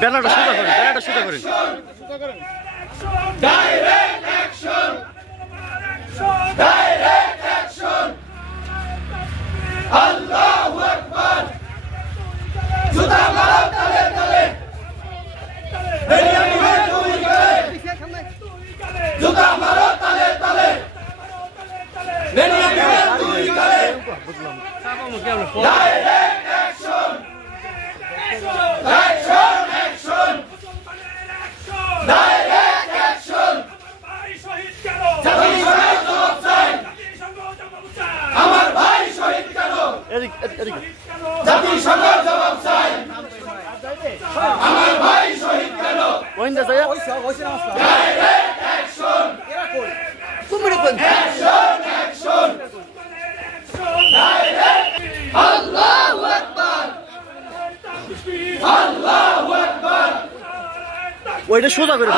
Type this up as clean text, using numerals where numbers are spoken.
ব্যানারটা সোজা করেন, ব্যানারটা সোজা করেন। Direct action, direct action. আল্লাহু আকবার। জুতা মারো তালে তালে, বেনিয়ামিনের দুই গালে। জুতা মারো তালে তালে, বেনিয়ামিনের দুই গালে। Direct action, action action, direct action. জাতিসংঘের জবাব চাই, আমার ভাই শহীদ কেন? জাতিসংঘের জবাব চাই, আমার ভাই শহীদ কেন? Direct action, action action, direct. আল্লাহু আকবার, আল্লাহু আকবার। ওইটা সোজা করে